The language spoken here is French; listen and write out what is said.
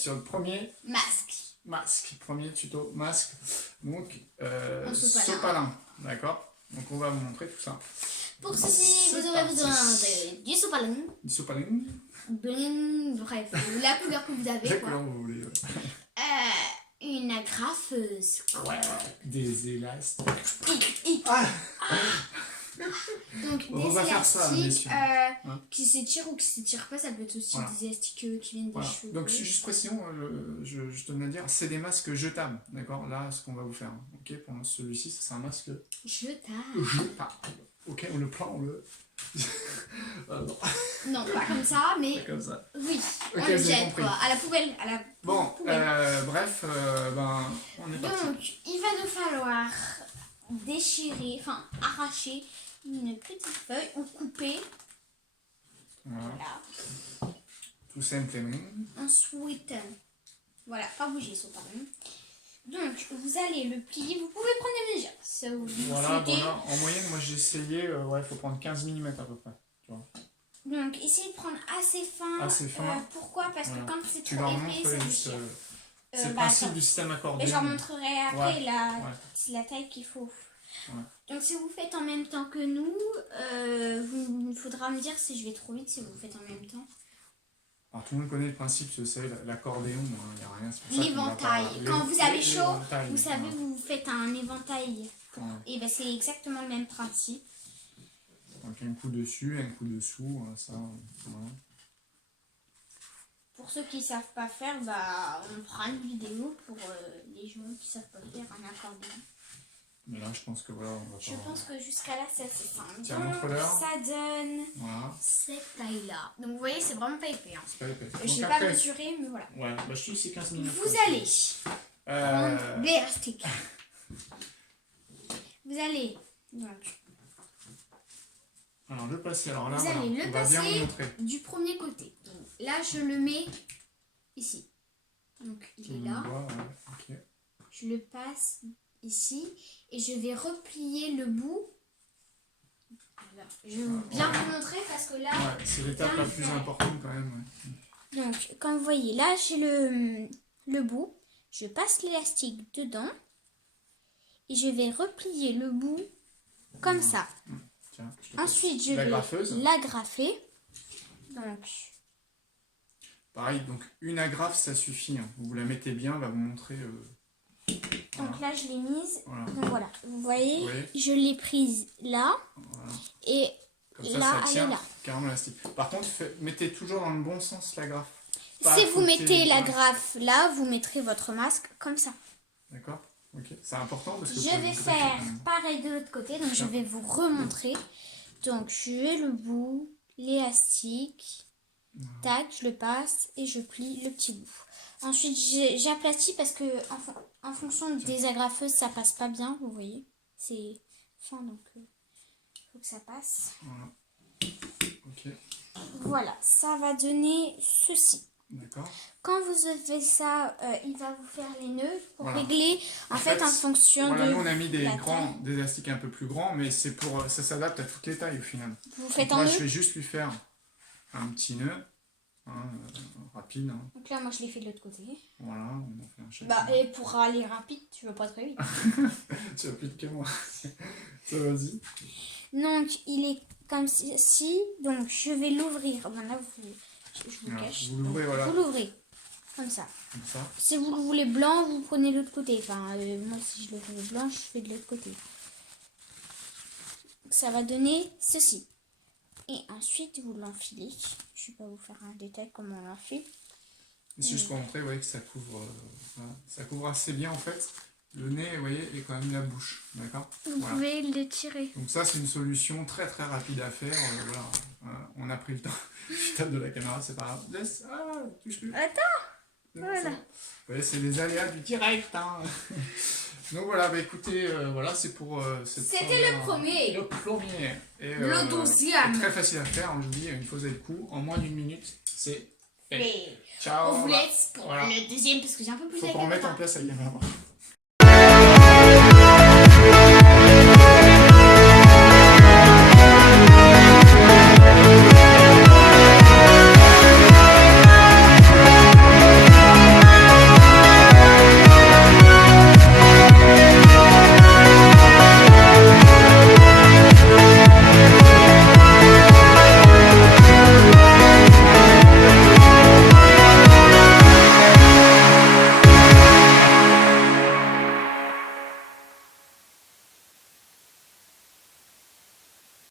sur le premier masque. Premier tuto masque. Donc, En sopalin. sopalin. D'accord. Donc, on va vous montrer tout ça. Pour ceci, C'est vous aurez parti. besoin du sopalin. Du sopalin. Bref, la couleur que vous avez. La Quoi. couleur que vous voulez. Ouais. Une agrafeuse. Ouais. Des élastiques. Donc On va des faire ça, élastiques messieurs. qui s'étirent ou qui s'étirent pas, ça peut être aussi Voilà. des élastiques qui viennent des Voilà. cheveux. Donc, juste précision, je tenais à dire, c'est des masques jetables. D'accord. Là, ce qu'on va vous faire. Ok. Pour celui-ci, c'est un masque Jetable. jetable. Ok. On le prend, on le. Non. Non, pas comme ça, mais C'est comme ça. oui, Ok, on le vous avez jette compris. quoi, à la poubelle. Bon, poubelle. bref, on est parti. Donc, il va nous falloir déchirer, enfin arracher une petite feuille ou couper. Voilà. Voilà. Tout simplement. Ensuite, voilà, pas bouger son pardon. Donc, vous allez le plier, vous pouvez prendre des mesures. Si vous Voilà, souhaitez. voilà. En moyenne, moi j'ai essayé, il faut prendre 15 mm à peu près. Tu vois. Donc, essayez de prendre assez fin. Assez fin. Pourquoi? Parce Voilà. que quand c'est Tu trop leur épais, montres ça juste. déchire. C'est le Bah, principe attends. du système Mais accordéon. je leur montrerai après Ouais. c'est la taille qu'il faut. Ouais. Donc si vous faites en même temps que nous, il faudra me dire si je vais trop vite si vous faites en même temps. Alors tout le monde connaît le principe, tu sais, l'accordéon, il n'y a rien. C'est pour ça qu'on va L'éventail. pas- Quand vous avez chaud, l'éventail, vous savez, voilà. vous faites un éventail. Ouais. Et ben c'est exactement le même principe. Donc un coup dessus, un coup dessous, ça. Voilà. Pour ceux qui ne savent pas faire, bah, on fera une vidéo pour les gens qui ne savent pas faire un accordéon. Mais là, je pense que voilà, on va Je pas. pense que jusqu'à là, c'est assez simple. Tiens, Donc, montre-leur. ça donne Voilà, cette taille-là. Donc, vous voyez, c'est vraiment pas épais. Hein. c'est pas épais. Je Donc n'ai après- pas mesuré, mais voilà. Ouais, bah je te dis c'est 15 minutes. Vous allez prendre l'élastique. Vous allez donc Alors le passer, alors là, Vous voilà, allez le on va bien passer. vous montrer. du premier côté. Donc, là, je le mets ici. Donc, il est là. Voit, ouais, ok. Je le passe ici et je vais replier le bout. Alors, je vais bien vous montrer parce que là, Ouais, c'est l'étape la plus importante quand même. Ouais. donc comme vous voyez, là j'ai le bout. Je passe l'élastique dedans et je vais replier le bout comme ça. Tiens, je te passe Ensuite, je la vais graffeuse. l'agrafer. Donc, Pareil, donc une agrafe ça suffit. Hein. Vous la mettez bien, on va vous montrer. donc là je l'ai mise. Voilà. Donc voilà, vous voyez, Oui. je l'ai prise là Voilà. et Comme ça, là ça elle est tient là. carrément l'élastique. Par contre, mettez toujours dans le bon sens l'agrafe. Pas Si à vous côté, mettez la ouais. grafe là, vous mettrez votre masque comme ça. D'accord. Ok. C'est important parce que. Je vais faire pareil de l'autre côté, donc je vais vous remontrer. Donc je vais le bout, l'élastique, tac, je le passe et je plie le petit bout. Ensuite j'aplatis parce que en fonction des agrafeuses ça passe pas bien, vous voyez. C'est fin donc il faut que ça passe. Voilà. Ok. Voilà, ça va donner ceci. D'accord. Quand vous avez ça, il va vous faire les nœuds pour Voilà. régler en fait en fonction voilà, de nous on a mis des la grands, taille. des élastiques un peu plus grands, mais c'est pour, ça s'adapte à toutes les tailles au final. Vous faites Donc en moi nœud. je vais juste lui faire un petit nœud, rapide. Hein. Donc là moi je l'ai fait de l'autre côté. Voilà, on en fait un chacun. Bah et pour aller rapide, tu vas pas très vite. Tu vas plus vite que moi. Ça vas-y. Donc il est comme ceci, donc je vais l'ouvrir. Bon là je vous Alors, cache. vous l'ouvrez, voilà. Vous l'ouvrez comme ça. Comme ça. Si vous le voulez blanc, vous prenez l'autre côté. Enfin moi si je le veux blanc, je fais de l'autre côté. Ça va donner ceci. Et ensuite vous l'enfilez. Je vais pas vous faire un détail comment on l'enfile. C'est juste pour montrer, vous voyez, que ça couvre, voilà. Ça couvre assez bien en fait. Le nez, vous voyez, et quand même la bouche, d'accord. Vous Voilà. pouvez l'étirer. Donc ça, c'est une solution très très rapide à faire. Voilà. On a pris le temps. Je tape de la caméra, c'est pas grave. Laisse, touche plus. Attends. C'est Voilà. bon. Vous voyez, c'est les aléas du direct. Hein. Donc voilà, bah écoutez, voilà, c'est pour cette C'était le premier. Le premier. Et, Le deuxième. Très facile à faire, hein, je vous dis, une fois que vous avez le coup, en moins d'une minute, c'est fait. Mais Ciao. on vous Bah, laisse pour voilà. le deuxième parce que j'ai un peu plus Faut la qu'on remette caméra. en place la caméra.